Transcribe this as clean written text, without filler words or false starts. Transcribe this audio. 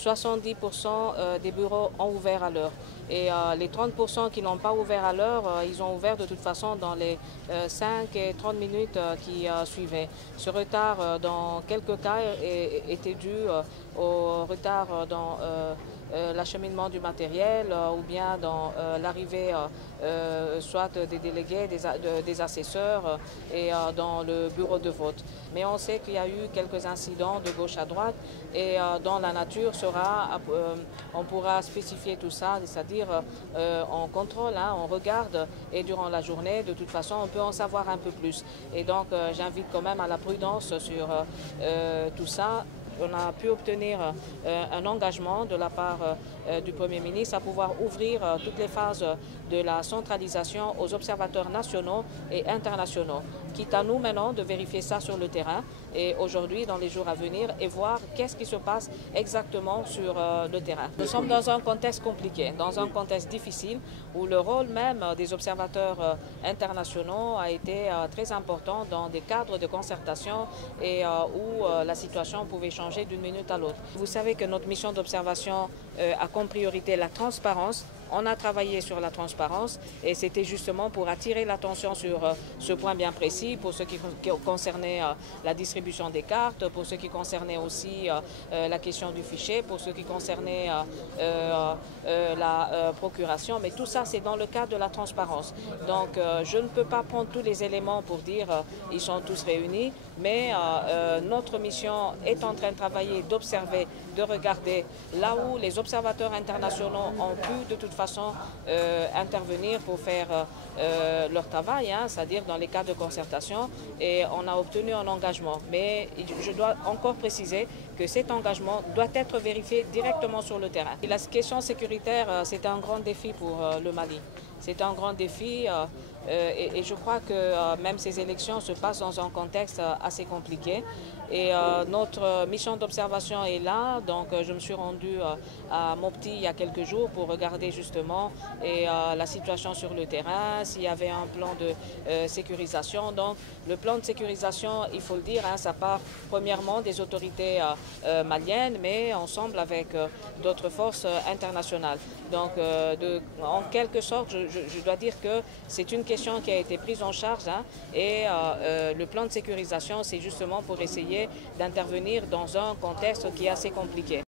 70% des bureaux ont ouvert à l'heure. Et les 30% qui n'ont pas ouvert à l'heure, ils ont ouvert de toute façon dans les 5 et 30 minutes qui suivaient. Ce retard, dans quelques cas, était dû au retard dans l'acheminement du matériel ou bien dans l'arrivée soit des délégués, des assesseurs et dans le bureau de vote. Mais on sait qu'il y a eu quelques incidents de gauche à droite et dans la nature on pourra spécifier tout ça, c'est-à-dire on contrôle, on regarde et durant la journée, de toute façon, on peut en savoir un peu plus. Et donc j'invite quand même à la prudence sur tout ça. On a pu obtenir un engagement de la part du Premier ministre à pouvoir ouvrir toutes les phases de la centralisation aux observateurs nationaux et internationaux. Quitte à nous maintenant de vérifier ça sur le terrain et aujourd'hui, dans les jours à venir, et voir qu'est-ce qui se passe exactement sur le terrain. Nous sommes dans un contexte compliqué, dans un contexte difficile où le rôle même des observateurs internationaux a été très important dans des cadres de concertation et où la situation pouvait changer d'une minute à l'autre. Vous savez que notre mission d'observation a comme priorité la transparence. On a travaillé sur la transparence et c'était justement pour attirer l'attention sur ce point bien précis, pour ce qui concernait la distribution des cartes, pour ce qui concernait aussi la question du fichier, pour ce qui concernait la procuration. Mais tout ça, c'est dans le cadre de la transparence. Donc, je ne peux pas prendre tous les éléments pour dire ils sont tous réunis, mais notre mission est en train de travailler, d'observer, de regarder là où les observateurs internationaux ont pu de toute façon intervenir pour faire leur travail, c'est-à-dire dans les cas de concertation, et on a obtenu un engagement. Mais je dois encore préciser que cet engagement doit être vérifié directement sur le terrain. Et la question sécuritaire, c'est un grand défi pour le Mali. C'est un grand défi et je crois que même ces élections se passent dans un contexte assez compliqué. Et notre mission d'observation est là, donc je me suis rendue à Mopti il y a quelques jours pour regarder justement la situation sur le terrain, s'il y avait un plan de sécurisation. Donc le plan de sécurisation, il faut le dire, ça part premièrement des autorités maliennes, mais ensemble avec d'autres forces internationales. Donc en quelque sorte, je dois dire que c'est une question qui a été prise en charge et le plan de sécurisation, c'est justement pour essayer d'intervenir dans un contexte qui est assez compliqué.